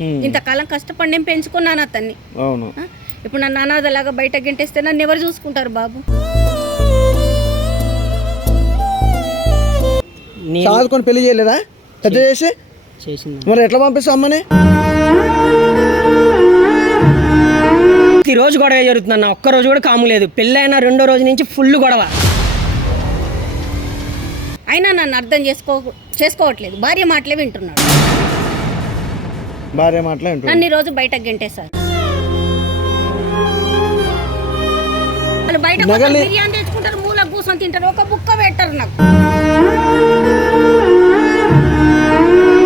హ్మ్. ఇంతకాలం కష్టపడి నేను పెంచుకున్నాను అతన్ని. అవును? ఇప్పుడు నన్ను అనాథలాగా బయట గెంటేస్తే నన్ను ఎవరు చూసుకుంటారు బాబు? చదువుకొని పెళ్ళి చేయలేదా? పెద్ద చేసి? మరి ఎట్లా పంపిస్తావు అమ్మని? ఈ రోజు గొడవ జరుగుతుందన్న. ఒక్క రోజు కూడా కాము లేదు. పెళ్ళైన రెండో రోజు నుంచి ఫుల్ గొడవ. అయినా నన్ను అర్థం చేసుకో చేసుకోవట్లేదు. భార్య మాటలే వింటున్నాడు. భార్య మాటలే. నన్ను ఈ రోజు బయట గెంటేశారు వాళ్ళు బయట నగలి- బిర్యానీ తెచ్చుకుంటారు మూల కూర్చొని తింటారు ఒక బుక్క పెట్టరు నాకు.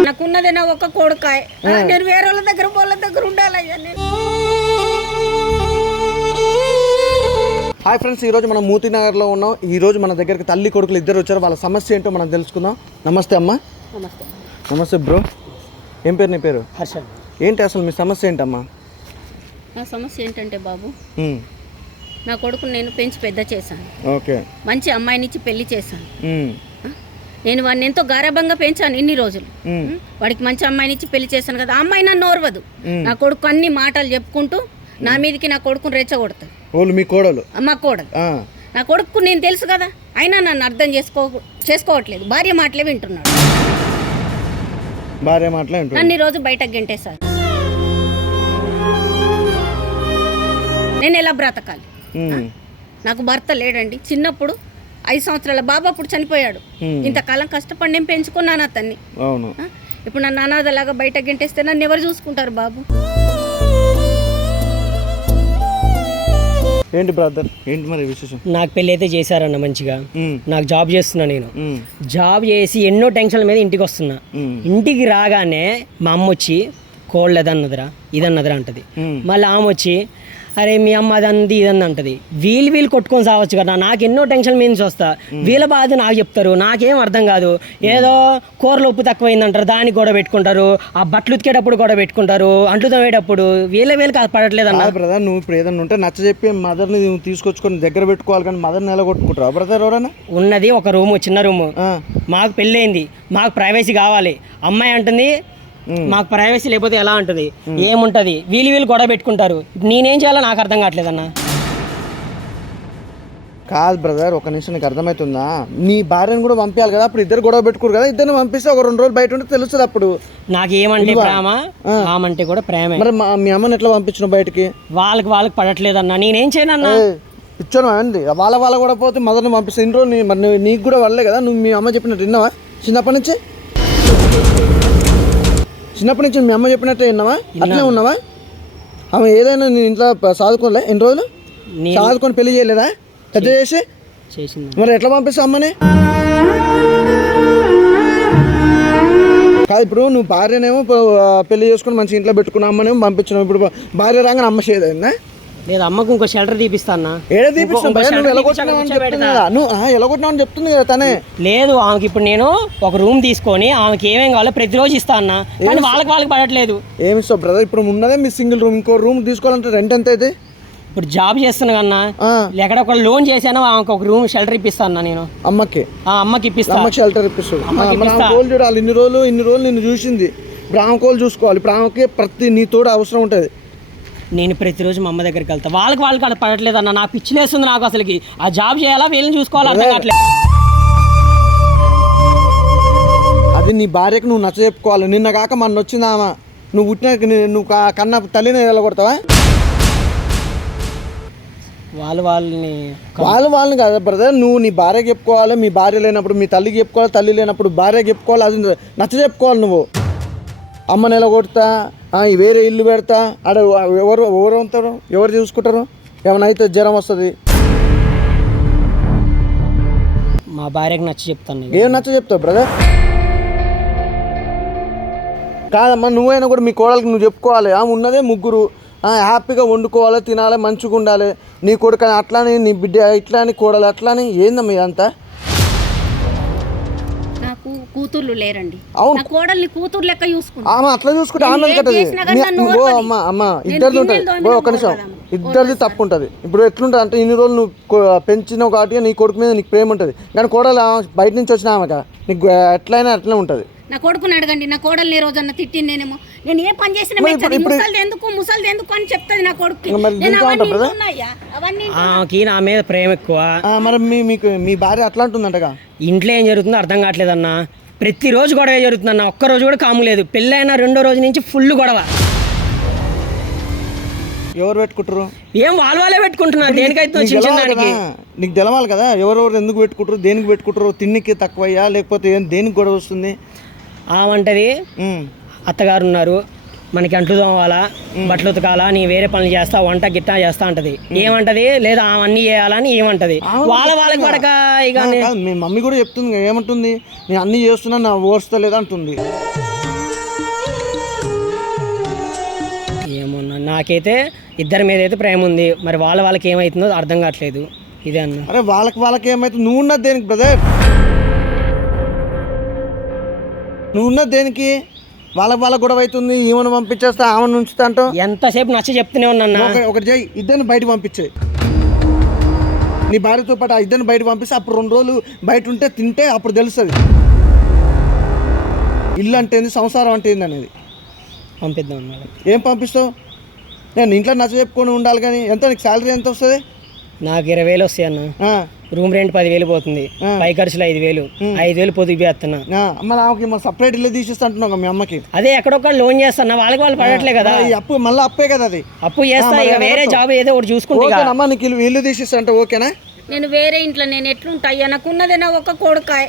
నాకున్నదే నా ఒక కోడికాయ. నేను వేరే వాళ్ళ దగ్గర వాళ్ళ దగ్గర ఉండాలయ్యా నేను. హాయ్ ఫ్రెండ్స్ ఈరోజు మనం మూతి నగర్లో ఉన్నాం. ఈ రోజు మన దగ్గరికి తల్లి కొడుకులు ఇద్దరు వచ్చారు. వాళ్ళ సమస్య ఏంటో మనం తెలుసుకుందాం. నమస్తే అమ్మా. నమస్తే. నమస్తే బ్రో. ఏం పేరు నీ పేరు? హర్ష ఏంటి అసలు మీ సమస్య ఏంటమ్మా? నా సమస్య ఏంటంటే బాబు ఉమ్, నా కొడుకుని నేను పెంచి పెద్ద చేశాను. ఓకే. మంచి అమ్మాయినిచ్చి పెళ్ళి చేశాను. ఉమ్? నేను వాడిని ఎంతో గారాభంగా పెంచాను ఇన్ని రోజులు. ఉమ్? వాడికి మంచి అమ్మాయినిచ్చి పెళ్ళి చేశాను కదా ఆ అమ్మాయి నన్ను ఓర్వదు. ఉమ్. నా కొడుకు అన్ని మాటలు చెప్పుకుంటూ నా మీదకి నా కొడుకుని రెచ్చగొడుతుంది వాళ్ళు మీ కోడలు? అమ్మ కోడలు. ఆ, నా కొడుకు నేను తెలుసు కదా అయినా నన్ను అర్థం చేసుకో చేసుకోవట్లేదు. భార్య మాటలే వింటున్నాడు. భార్య మాటలే. నన్ను ఈరోజు బయటకు గెంటేశారు నేను ఎలా బ్రతకాలి? నాకు భర్త లేడండి. చిన్నప్పుడు ఐదు సంవత్సరాల బాబు అప్పుడు చనిపోయాడు. ఇంతకాలం కష్టపడి నేను పెంచుకున్నాను అతన్ని? ఇప్పుడు నన్ను అనాథలాగా బయట గెంటేస్తే నన్ను ఎవరు చూసుకుంటారు బాబు? ఏంటి బ్రదర్ ఏంటి మరి విశేషం? నాకు పెళ్ళి అయితే చేశారన్న మంచిగా. నాకు జాబ్ చేస్తున్నా నేను. జాబ్ చేసి ఎన్నో టెన్షన్ల మీద ఇంటికి వస్తున్నా. ఇంటికి రాగానే మా అమ్మ వచ్చి కోళ్ళు అదన్నదిరా ఇదన్నదిరా అంటది. మళ్ళీ ఆమె వచ్చి అరే మీ అమ్మ అదంది ఇదంది అంటది. వీళ్ళు వీళ్ళు కొట్టుకొని సావచ్చు కదా నాకు ఎన్నో టెన్షన్ మీద నుంచి వస్తా. వీళ్ళ బాధ నాకు చెప్తారు నాకేం అర్థం కాదు. ఏదో కూరలో ఉప్పు తక్కువైందంటారు దానికి గొడవ పెట్టుకుంటారు ఆ బట్టలు ఉతికేటప్పుడు గొడవ పెట్టుకుంటారు అంట్లు తవ్వేటప్పుడు వీళ్ళ వీళ్ళకి అది పడట్లేదన్న? కాదు బ్రదర్ నువ్వు ఇప్పుడు ఏదైనా ఉంటే నచ్చ చెప్పి మదర్ని తీసుకొచ్చుకొని దగ్గర పెట్టుకోవాలి కానీ మదర్ని నిలగొట్టుకుంటారా బ్రదర్ ఎవరైనా? ఉన్నది ఒక రూము చిన్న రూము. మాకు పెళ్ళైంది మాకు ప్రైవసీ కావాలి. అమ్మాయి అంటుంది మాకు ప్రైవసీ లేకపోతే ఎలా ఉంటుంది ఏముంటది? వీళ్ళు వీళ్ళు గొడవ పెట్టుకుంటారు. నేనేం చేయాలో నాకు అర్థం కావట్లేదన్న కాదు బ్రదర్ ఒక నిమిషం నీకు అర్థమవుతుందా నీ భార్యను కూడా పంపించాలి కదా అప్పుడు ఇద్దరు గొడవ పెట్టుకోరు కదా ఇద్దరిని పంపిస్తే ఒక రెండు రోజులు బయట ఉంటే తెలుస్తుంది అప్పుడు. నాకు ఏమంటే ప్రేమ? ఆమంటే కూడా ప్రేమే. మరి మా మీ అమ్మని ఎట్లా పంపించిన బయటికి? వాళ్ళకి వాళ్ళకి పడట్లేదన్న నేనేం చేయనన్నా ఇచ్చాను అండి వాళ్ళ వాళ్ళ కూడా పోతే మదర్ని పంపిస్తే నీ- మరి నీకు కూడా వాళ్ళే కదా నువ్వు మీ అమ్మ చెప్పినట్టు విన్నావా? చిన్నప్పటి నుంచి? చిన్నప్పటి నుంచి మీ అమ్మ చెప్పినట్టే విన్నావా? అట్లే ఉన్నావా? ఆమె ఏదైనా నేను ఇంట్లో సాదుకోలే ఎన్ని రోజులు? సాదుకొని పెళ్ళి చేయలేదా? పెద్ద చేసి? మరి ఎట్లా పంపిస్తావు అమ్మని? కాదు ఇప్పుడు నువ్వు భార్యనేమో పెళ్ళి చేసుకుని మంచి ఇంట్లో పెట్టుకున్న అమ్మనేమో పంపించినావు. ఇప్పుడు భార్య రాగానే అమ్మ చేయదైందా లేదు అమ్మకు ఇంకో షెల్టర్ తీపిస్తా అన్న. ఏడ తీపిస్తావు? ఇంకో భయ్యా, నువ్వు shelter ఎలగొట్టినావు అని తీపిచ్చి చెప్తుంది కదా. నువ్వు ఆ, ఎలగొట్టినావు అని చెప్తుంది కదా తనే. లేదు ఆమెకి ఇప్పుడు నేను ఒక రూమ్ తీసుకొని ఆమెకి ఏమేం కావాలో ప్రతిరోజు ఇస్తా అన్న. కానీ వాళ్ళకి వాళ్ళకి పడట్లేదు. ఏమి ఇస్తావు బ్రదర్ ఇప్పుడు ఉన్నదే మీ సింగిల్ రూమ్ ఇంకో రూమ్ తీసుకోవాలంటే రెంట్ ఎంత అయితే? ఇప్పుడు జాబ్ చేస్తున్నా కన్నా ఎక్కడ ఒక లోన్ చేశానో ఆమెకు ఒక రూమ్ షెల్టర్ ఇప్పిస్తా అన్న నేను. అమ్మకి? ఆ అమ్మకి ఇప్పిస్తా. అమ్మకి షెల్టర్ ఇప్పిస్తాడు అమ్మకి మరి ఆమె కోళ్ళు చూడాలి. ఇన్ని రోజులు ఇన్ని రోజులు నిన్ను చూసింది. ఇప్పుడు ఆమె కోళ్ళు చూసుకోవాలి. ఇప్పుడు ఆమెకి ప్రతి నీ తోడు అవసరం ఉంటుంది. నేను ప్రతిరోజు మా అమ్మ దగ్గరికి వెళ్తా. వాళ్ళకి వాళ్ళకి అక్కడ పడట్లేదు అన్న. నాకు పిచ్చిలేస్తుంది నాకు అసలుకి. ఆ జాబ్ చేయాలా వీళ్ళని చూసుకోవాలా అర్థం కావట్లేదు. అది నీ భార్యకు నువ్వు నచ్చ చెప్పుకోవాలి. నిన్న కాక మొన్న వచ్చింది ఆమె. నువ్వు పుట్టినాక నీ- నువ్వు కా- కన్న తల్లిని వెళ్ళగొడతావా వాళ్ళు వాళ్ళని వాళ్ళు వాళ్ళని కాదు బ్రదర్ నువ్వు నీ భార్యకి చెప్పుకోవాలి మీ భార్య లేనప్పుడు మీ తల్లికి చెప్పుకోవాలి తల్లి లేనప్పుడు భార్యకి చెప్పుకోవాలి అది నచ్చ చెప్పుకోవాలి నువ్వు. అమ్మ నెల కొడతా వేరే ఇల్లు పెడతా ఆడ ఎవరు ఎవరు ఉంటారు? ఎవరు చూసుకుంటారు? ఏమైనా అయితే జ్వరం వస్తుంది. మా భార్యకి నచ్చి చెప్తాను ఏం నచ్చ చెప్తావు బ్రదర్ కాదమ్మా నువ్వైనా కూడా మీ కోడలికి నువ్వు చెప్పుకోవాలి. ఆ ఉన్నదే ముగ్గురు. హ్యాపీగా వండుకోవాలి తినాలి మంచిగా ఉండాలి నీ కొడుకు అట్లానే నీ బిడ్డ ఇట్లా అని కోడలు అట్లానే ఏందమ్మా ఇదంతా? కూతుర్లు లేరండి. అవును. నా కోడల్ని కూతురు లెక్క చూసుకుంటా. ఆమె అట్లా చూసుకుంటే. ఆమె ఓ. అమ్మ అమ్మ ఇద్దరిది ఉంటుంది ఓ ఒక్క నిమిషం. ఇద్దరిది తప్పు ఉంటుంది ఇప్పుడు ఎట్లుంటుంది అంటే ఇన్ని రోజులు నువ్వు పెంచినావు కాబట్టి నీ కొడుకు మీద నీకు ప్రేమ ఉంటుంది. కానీ కోడలు బయట నుంచి వచ్చిన ఆమెక? నీకు ఎట్లయినా అట్లనే ఉంటుంది. నా కొడుకుని అడగండి. నా కోడల్ని ఏ రోజన్నా తిట్టింది నేనేమో. నేను ఏ పని చేసినా ముసలిది ఎందుకు? ముసలిది ఎందుకు అని చెప్తుంది నా కొడుకు ఆమెకి నా మీద ప్రేమ ఎక్కువ. ఆ, మరి మీ మీకు మీ భార్య అట్లా అంటుందంటగా? ఇంట్లో ఏం జరుగుతుందో అర్థం కావట్లేదన్న. ప్రతిరోజు గొడవ జరుగుతుందన్న ఒక్క రోజు కూడా కాము లేదు. పెళ్ళైన రెండో రోజు నుంచి ఫుల్ గొడవ. ఎవరు పెట్టుకుంటారు? ఏం వాళ్ళ వాళ్ళే పెట్టుకుంటున్నారు దేనికైతే నీకు చిన్న తెలవాలి దానికి? కదా నీకు తెలవాలి కదా ఎవరెవరు ఎందుకు పెట్టుకుంటారు దేనికి పెట్టుకుంటారు తిన్నికి తక్కువయ్యా లేకపోతే ఏం దేనికి గొడవ వస్తుంది? ఆమంటది ఉమ్. అత్తగారు ఉన్నారు. మనకి అంట్లు తోమాలా బట్టలు ఉతకాలా నీ వేరే పనులు చేస్తా వంట గిట్టా చేస్తా అంటది. ఏమంటది? లేదా అన్ని చేయాలని ఏమంటది? వాళ్ళ వాళ్ళకి పడక ఇక మీ మమ్మీ కూడా చెప్తుంది ఏమంటుంది? నేను అన్ని చేస్తున్నా నా ఓర్స్తలేదు అంటుంది. ఏమన్నా నాకైతే ఇద్దరి మీద అయితే ప్రేమ ఉంది. మరి వాళ్ళ వాళ్ళకి ఏమవుతుందో అర్థం కావట్లేదు. ఇదే అన్న. అరే వాళ్ళకి వాళ్ళకి ఏమైతే నువ్వు ఉన్నది దేనికి బ్రదర్ నువ్వు ఉన్నది దేనికి? వాళ్ళకి వాళ్ళకి గొడవ అవుతుంది ఈమెను పంపించేస్తా ఆమెను ఉంచుతా అంటావు? ఎంతసేపు నచ్చ చెప్తూనే ఉన్నా ఒక- ఒకటి చేయి ఇద్దరిని బయట పంపించే నీ భార్యతో పాటు ఆ ఇద్దరిని బయట పంపిస్తే అప్పుడు రెండు రోజులు బయట ఉంటే తింటే అప్పుడు తెలుస్తుంది. ఇల్లు అంటే ఏంది సంసారం అంటే ఏంది అనేది. పంపిద్దాం ఏం పంపిస్తావు? నేను ఇంట్లో నచ్చ చెప్పుకొని ఉండాలి కానీ ఎంత నీకు శాలరీ ఎంత వస్తుంది? నాకు ఇరవై వేలు వస్తాయి అన్న. ఆ, రూమ్ రెంట్ పదివేలు పోతుంది. పై ఖర్చులు ఐదు వేలు ఐదు వేలు పొదుపు చేస్తున్నా. ఆమెకి మా సపరేట్ ఇల్లు తీసిస్తా అంటున్నావు మీ అమ్మకి. అదే ఎక్కడొక్కడ లోన్ చేస్తున్నా. వాళ్ళకి వాళ్ళు పడట్లే కదా. అప్పు మళ్ళీ అప్పే కదా అది. అప్పు చేస్తా ఇక వేరే జాబ్ ఏదో ఒకటి చూసుకుంటే. ఓకేనమ్మా నీకు ఇల్లు తీసిస్తా అంటే ఓకేనా? నేను వేరే ఇంట్లో నేను ఎట్లుంటాయ్యా నాకు ఉన్నదే నా ఒక్క కొడుకాయ.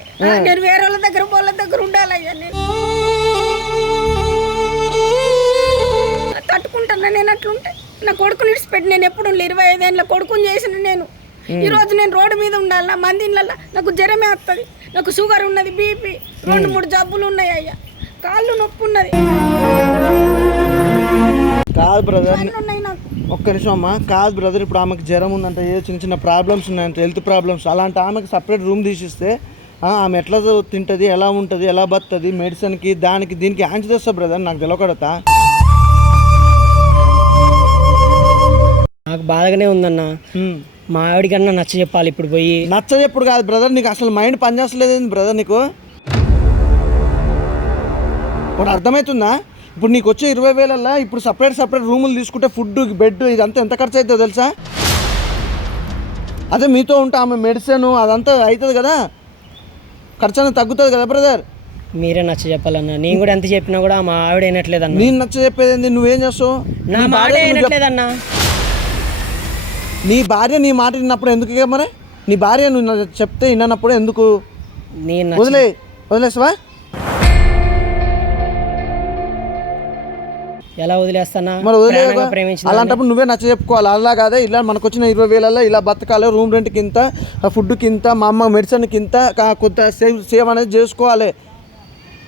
నేను వేరే వాళ్ళ దగ్గర వాళ్ళ దగ్గర ఉండాలయ్యా నేను. తట్టుకుంటాను నేను అట్లుంటే? నా కొడుకుని విడిచిపెట్టి నేను ఎప్పుడు. ఇరవై ఐదేళ్ళ కొడుకుని చేసిన నేను. ఈ రోజు నేను రోడ్డు మీద ఉండాలి మంది ఇళ్ళల్లో నాకు జ్వరమే వస్తుంది నాకు షుగర్ ఉన్నది బీపీ రెండు మూడు జబ్బులు ఉన్నాయి అయ్యా. కాళ్ళు నొప్పి ఉన్నది. కాదు బ్రదర్ ఒక్క నిమిషం అమ్మా. కాదు బ్రదర్ ఇప్పుడు ఆమెకి జ్వరం ఉందంటే ఏదో చిన్న చిన్న ప్రాబ్లమ్స్ ఉన్నాయంటే హెల్త్ ప్రాబ్లమ్స్ అలాంటి ఆమెకి సపరేట్ రూమ్ తీసిస్తే ఆమె ఎట్లా తింటుంది ఎలా ఉంటుంది ఎలా బతుంది మెడిసిన్కి దానికి దీనికి ఆంచి తెస్తా బ్రదర్ నాకు తెలియకడతా నాకు బాధగానే ఉందన్న. మా ఆవిడకన్నా నచ్చ చెప్పాలి ఇప్పుడు పోయి. నచ్చ ఎప్పుడు కాదు బ్రదర్ నీకు అసలు మైండ్ పనిచేస్తలేదు బ్రదర్ నీకు? ఇప్పుడు అర్థమవుతుందా? ఇప్పుడు నీకు వచ్చే ఇరవై వేలల్లో ఇప్పుడు సపరేట్ సపరేట్ రూములు తీసుకుంటే ఫుడ్ బెడ్ ఇదంతా ఎంత ఖర్చు అవుతుందో తెలుసా? అదే మీతో ఉంటే ఆమె మెడిసిన్ అదంతా అవుతుంది కదా? ఖర్చు అనేది తగ్గుతుంది కదా బ్రదర్? మీరే నచ్చ చెప్పాలన్న. నేను కూడా ఎంత చెప్పినా కూడా మా ఆవిడ వినట్లేదన్న. నేను నచ్చ చెప్పేది నువ్వేం చేస్తావు? నా మాట వినట్లేదన్న. నీ భార్య నీ మాట విన్నప్పుడు ఎందుకు మరి? నీ భార్య నువ్వు చెప్తే విన్నప్పుడు ఎందుకు? నేను వదిలే వదిలేసావా? ఎలా వదిలేస్తానా? మరి అలాంటప్పుడు నువ్వే నచ్చ చెప్పుకోవాలి. అలా కాదే. ఇలా మనకు వచ్చిన ఇరవై వేలలో ఇలా బతకాలి. రూమ్ రెంట్కి ఇంత ఫుడ్కి ఇంత మా అమ్మ మెడిసిన్కి ఇంత కా- కొంత సేవ్ సేవ్ అనేది చేసుకోవాలి.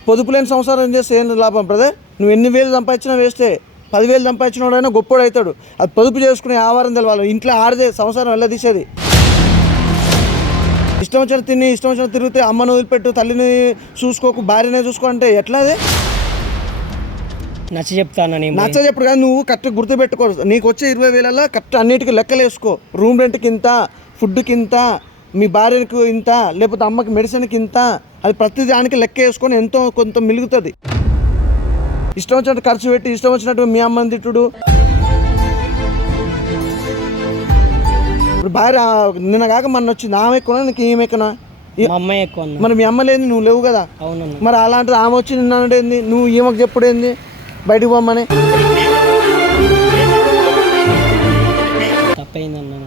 పొదుపు లేని సంసారం చేస్తే? ఏం లాభం బ్రదర్ నువ్వు ఎన్ని వేలు సంపాదించినా వేస్తే పదివేలు సంపాదించినోడైనా గొప్పోడు అవుతాడు అది పొదుపు చేసుకునే ఆవారం తెలవాలి. ఇంట్లో ఆడదే సంసారం వెళ్ళ తీసేది? ఇష్టం వచ్చిన తిని ఇష్టం వచ్చిన తిరిగితే అమ్మను వదిలిపెట్టు తల్లిని చూసుకోకు భార్యనే చూసుకో అంటే ఎట్లా అది? నచ్చ చెప్తాను నేను నచ్చ చెప్పుడు కానీ నువ్వు కరెక్ట్ గుర్తుపెట్టుకో. నీకు వచ్చే ఇరవై వేలలో కరెక్ట్ అన్నిటికీ లెక్కలు వేసుకో. రూమ్ రెంట్కి ఇంత ఫుడ్కి ఇంత మీ భార్యకు ఇంత లేకపోతే అమ్మకి మెడిసిన్కి ఇంత అది ప్రతి దానికి లెక్క వేసుకొని ఎంతో కొంత మిలుగుతుంది. ఇష్టం వచ్చినట్టు ఖర్చు పెట్టి ఇష్టం వచ్చినట్టు మీ అమ్మని తిట్టుడు. ఇప్పుడు భార్య నిన్న కాక మొన్న వచ్చింది. ఆమె ఎక్కువ నీకు ఈమె ఎక్కువ అమ్మాయి ఎక్కువ మరి మీ అమ్మ లేని నువ్వు లేవు కదా? మరి అలాంటిది ఆమె వచ్చి నిన్న ఏంది? నువ్వు ఈమెకు చెప్పుడు ఏంది? బయటకు పోమ్మని. తప్పైందన్న.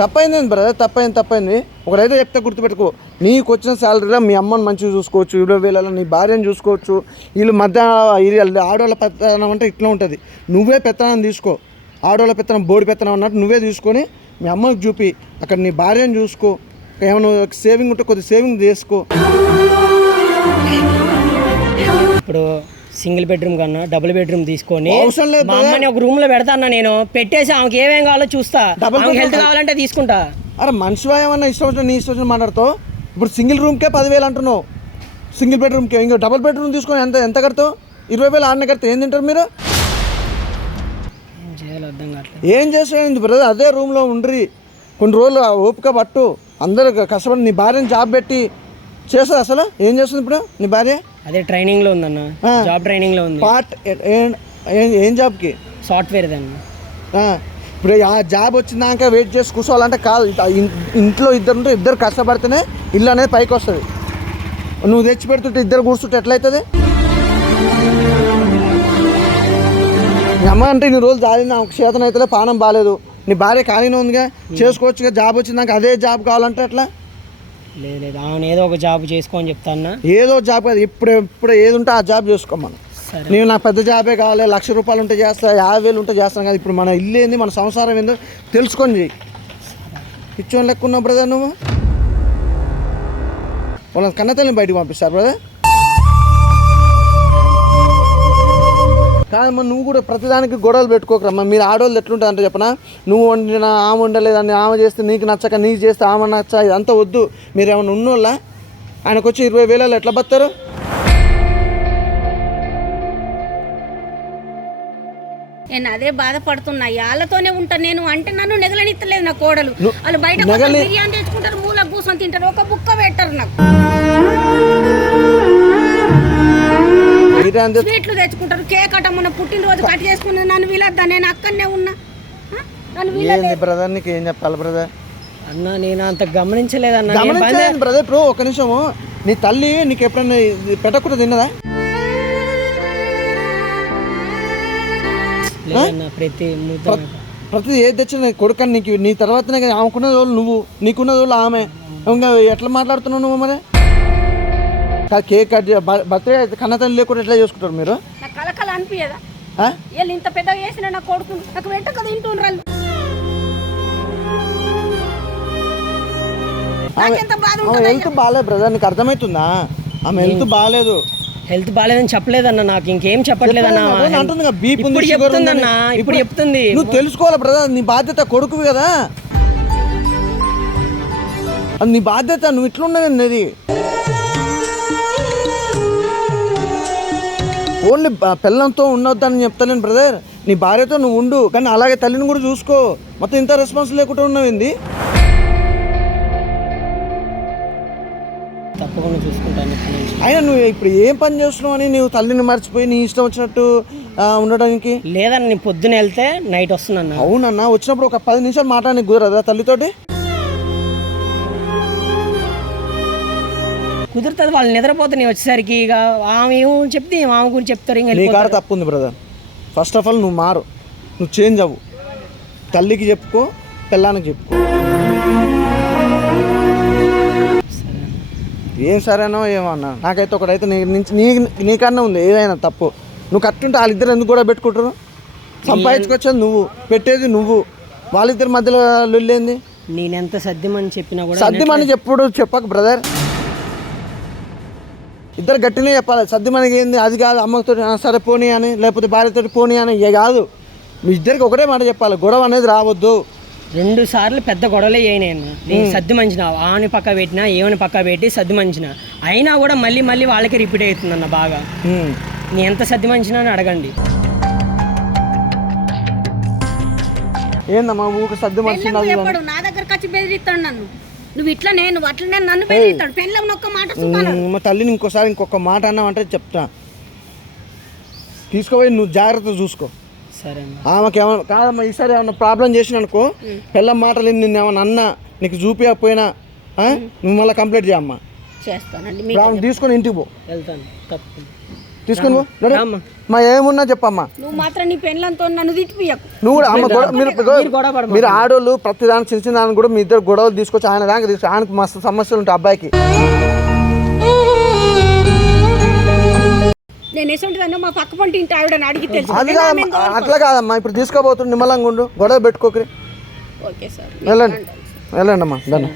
తప్పైందండి బ్రదర్ తప్పైంది తప్పైంది. ఒకరైతే చెప్తే గుర్తుపెట్టుకో. నీకు వచ్చిన శాలరీలో మీ అమ్మని మంచిగా చూసుకోవచ్చు ఇరవై వేలలో నీ భార్యను చూసుకోవచ్చు. వీళ్ళు మధ్య ఆడవాళ్ళ పెత్తనం అంటే ఇట్లా ఉంటుంది. నువ్వే పెత్తనం తీసుకో. ఆడవాళ్ళ పెత్తనం బోడి పెత్తనం అన్నట్టు నువ్వే తీసుకొని మీ అమ్మకి చూపి అక్కడ నీ భార్యను చూసుకో. ఏమైనా సేవింగ్ ఉంటే కొద్ది సేవింగ్ చేసుకో. ఇప్పుడు సింగిల్ బెడ్రూమ్ కన్నా డబుల్ బెడ్రూమ్ తీసుకొని అవసరం లేదు మా అమ్మని ఒక రూమ్లో పెడతా అన్న నేను. పెట్టేసి ఆమెకి ఏమేం కావాలో చూస్తా. Double ఆమెకి హెల్త్ bedroom- కావాలంటే తీసుకుంటా. అరే మనిషివా ఏమన్నా ఇష్టం వచ్చిన నీ ఇష్టం వచ్చిన మాట్లాడుతావు? ఇప్పుడు సింగిల్ రూమ్కే పదివేలు అంటున్నావు. సింగిల్ బెడ్రూమ్కే. ఇంకో డబుల్ బెడ్రూమ్ తీసుకొని ఎంత ఎంత కడతావు? ఇరవై వేలు ఆడిన కడితే ఏం తింటారు మీరు? ఏం చేయాలో అర్థం కావట్లేదు. ఏం చేసేది బ్రదర్? అదే రూమ్లో ఉండ్రి. కొన్ని రోజులు ఆ ఓపిక పట్టు. అందరు కష్టపడి నీ భార్యని జాబ్ పెట్టి చేస్తుంది అసలు? ఏం చేస్తుంది ఇప్పుడు నీ భార్య? అదే ట్రైనింగ్లో ఉందన్న. జాబ్ ట్రైనింగ్లో ఉంది. పార్ట్ ఏ- జాబ్కి? సాఫ్ట్వేర్ దన్న ఆ, ఇప్పుడు ఆ జాబ్ వచ్చినాక వెయిట్ చేసి కూర్చోవాలంటే కాదు. ఇంట్లో ఇద్దరు ఇద్దరు కష్టపడితేనే ఇల్లు అనేది పైకి వస్తుంది. నువ్వు తెచ్చి పెడుతుంటే ఇద్దరు కూర్చుంటే ఎట్లయితుంది? అమ్మ అంటే ఇన్ని రోజులు జాలిన ఒక చేతన అయితే పానం బాగాలేదు నీ భార్య ఖాళీనే ఉందిగా. చేసుకోవచ్చుగా. జాబ్ వచ్చిందాక అదే జాబ్ కావాలంటే అట్లా లేదు లేదు. ఆమె ఏదో ఒక జాబ్ చేసుకోని చెప్తా అన్న. ఏదో జాబ్ కాదు. ఇప్పుడు ఇప్పుడు ఏది ఉంటే ఆ జాబ్ చేసుకోమను నేను నాకు పెద్ద జాబే కావాలి లక్ష రూపాయలు ఉంటే చేస్తా యాభై వేలు ఉంటే చేస్తాను కదా. ఇప్పుడు మన ఇల్లు ఏంది మన సంసారం ఏందో తెలుసుకొని చెయ్యి. పిచ్చోని లెక్క ఉన్నావు బ్రదర్ నువ్వు? వాళ్ళ కన్నతల్ని బయటకు పంపిస్తారు బ్రదర్ కాదమ్మా నువ్వు కూడా ప్రతిదానికి గొడవలు పెట్టుకోకరమ్మా. మీరు ఆడవాళ్ళు ఎట్లుంటుంది అంటే చెప్పనా? నువ్వు వండిన ఆమె వండలేదని ఆమె చేస్తే నీకు నచ్చక నీకు చేస్తే ఆమె నచ్చ ఇదంతా వద్దు. మీరు ఏమైనా ఉన్నోళ్ళ? ఆయనకు వచ్చి ఇరవై వేలలో ఎట్లా బతారు? నేను అదే బాధపడుతున్నా. వాళ్ళతోనే ఉంటా నేను అంటే నన్ను నెగలనిత్తలేదు నా కోడలు. వాళ్ళు బయట బిర్యానీ తెచ్చుకుంటారు మూల కూర్చొని తింటారు ఒక బుక్క పెట్టరు నాకు. స్వీట్లు తెచ్చుకుంటారు కేక్ అట మొన్న పుట్టినరోజు కట్ చేసుకున్నది నన్ను వీలద్దా? నేను అక్కడనే ఉన్నా? నన్ను వీలద్దా. బ్రదర్ నీకు ఏం చెప్పాలి బ్రదర్ అన్న నేను అంత గమనించలేదు బ్రదర్ ఇప్పుడు ఒక నిమిషము. నీ తల్లి నీకు ఎప్పుడన్నా పెట్టకుండా తిన్నదా? ప్రతి ప్రతి ఏది తెచ్చినా నీ కొడుకని నీకు నీ తర్వాతనే కదా ఆమెకున్నది వాళ్ళు నువ్వు నీకున్నది వాళ్ళు ఆమె. ఇంకా ఎట్లా మాట్లాడుతున్నావు నువ్వు మరి? కేక్ కట్ బర్త్డే కన్న తల్లి లేకుండా ఎట్లా చేసుకుంటారు మీరు? నాకు కలకల అనిపించదా? వీళ్ళు ఇంత పెద్దగా చేసిన నా కొడుకు నాకు వెంట కదా ఉంటుంది హెల్త్ బాగాలేదు బ్రదర్ నీకు అర్థమవుతుందా ఆమె హెల్త్ బాగాలేదు హెల్త్ బాగాలేదని చెప్పలేదన్న నాకు ఇంకేం చెప్పట్లేదన్న అంటుంది బీపీ ఉంది, ఇప్పుడు చెప్తుందన్న. ఇప్పుడు చెప్తుంది. నువ్వు తెలుసుకోవాలి బ్రదర్ నీ బాధ్యత కొడుకు కదా. నీ బాధ్యత నువ్వు ఇట్లున్నది ఓన్లీ పిల్లలతో ఉండొద్దని చెప్తాను బ్రదర్. నీ భార్యతో నువ్వు ఉండు కానీ అలాగే తల్లిని కూడా చూసుకో. మొత్తం ఇంత రెస్పాన్స్ లేకుండా ఉన్నావేంది? తప్పకుండా చూసుకుంటాను. అయినా నువ్వు ఇప్పుడు ఏం పని చేస్తున్నావు అని నువ్వు తల్లిని మర్చిపోయి నీ ఇష్టం వచ్చినట్టు ఉండడానికి? లేదన్న నేను పొద్దున వెళ్తే నైట్ వస్తున్నాను అవునన్నా వచ్చినప్పుడు ఒక పది నిమిషాలు మాట్లాడి కుదరదా తల్లితోటి? కుదురుతుంది వాళ్ళు నిద్రపోతే నేను వచ్చేసరికి ఇక ఆమె ఏమో చెప్తే ఆమె గురించి చెప్తారు ఇంకా నీ కాడ వెళ్ళిపోతారు. తప్పు ఉంది బ్రదర్ ఫస్ట్ ఆఫ్ ఆల్ నువ్వు మారు. నువ్వు చేంజ్ అవ్వు. తల్లికి చెప్పుకో పిల్లానికి చెప్పుకో. ఏం సరేనో ఏమన్నా నాకైతే ఒకటైతే నీ నుంచి నీ నీకన్నా ఉంది ఏదైనా తప్పు. నువ్వు కట్టుంటే వాళ్ళిద్దరు ఎందుకు కూడా పెట్టుకుంటారు? సంపాదించుకొచ్చేది నువ్వు పెట్టేది నువ్వు. వాళ్ళిద్దరి మధ్యలో లొల్లేంది? నేనెంత సర్దిమని చెప్పినా కూడా సర్దిమని చెప్పుడు చెప్పక బ్రదర్ ఇద్దరు గట్టినే చెప్పాలి. సర్దిమనికి ఏంది? అది కాదు అమ్మతో సరే పోనీ అని లేకపోతే భార్యతో పోనీ అని ఇక కాదు. మీ ఇద్దరికి ఒకటే మాట చెప్పాలి గొడవ అనేది రావద్దు. రెండు సార్లు పెద్ద గొడవలే అయినాయి అన్న. నేను సర్ది మంచిన ఆని పక్క పెట్టినా ఏమని పక్క పెట్టి సర్ది మంచిన. అయినా కూడా మళ్ళీ మళ్ళీ వాళ్ళకి రిపీట్ అవుతుందన్న బాగా. నేను ఎంత సర్ది మంచినా అని అడగండి. ఏందమ్మా ఊక సర్ది ఎప్పుడు? నా దగ్గరకు వచ్చి బెదిరిస్తాడు నన్ను. నువ్వు ఇట్లా నేను అట్లనే నన్ను బెదిరిస్తాడు పెళ్ళం ఒక్క మాట మా తల్లిని ఇంకోసారి ఇంకొక మాట అన్నావంటే చెప్తా. తీసుకుపోయి నువ్వు జాగ్రత్త చూసుకో. సరే ఆమెకి ఏమన్నా కాదమ్మా ఈసారి ఏమన్నా ప్రాబ్లం చేసిన అనుకో పిల్ల మాటలు నిన్ను ఏమన్నా అన్నా నీకు చూపించకపోయినా? నువ్వు మళ్ళీ కంప్లీట్ చేయమ్మా చేస్తానండి తీసుకొని ఇంటికి పో. వెళ్తాను తప్పకుండా. తీసుకొని పో. రెడీ? రామ్మా. మా ఏమున్నా చెప్పమ్మా. నువ్వు మాత్రం నీ పెళ్ళంతో నన్ను నువ్వు కూడా అమ్మ గొడవ మీరు మీరు గొడవ పడమాకండి. మీరు ఆడోళ్ళు ప్రతి దానికి చిన్న చిన్న దానికి కూడా మీ ఇద్దరు గొడవలు తీసుకొచ్చి ఆయన దానికి తీసుకు ఆయనకు మస్తు సమస్యలు ఉంటాయి అబ్బాయికి. నేను ఎసంటిదన్నా మా పక్క పంట ఇంటి ఆవిడని అడిగి తెలుసు. అది కాదమ్మా అట్లా కాదమ్మా ఇప్పుడు తీసుకోబోతుండు నిమ్మలంగా ఉండు గొడవ పెట్టుకోకరి. ఓకే సార్ వెళ్ళండి. వెళ్ళండి. అమ్మా దాన్ని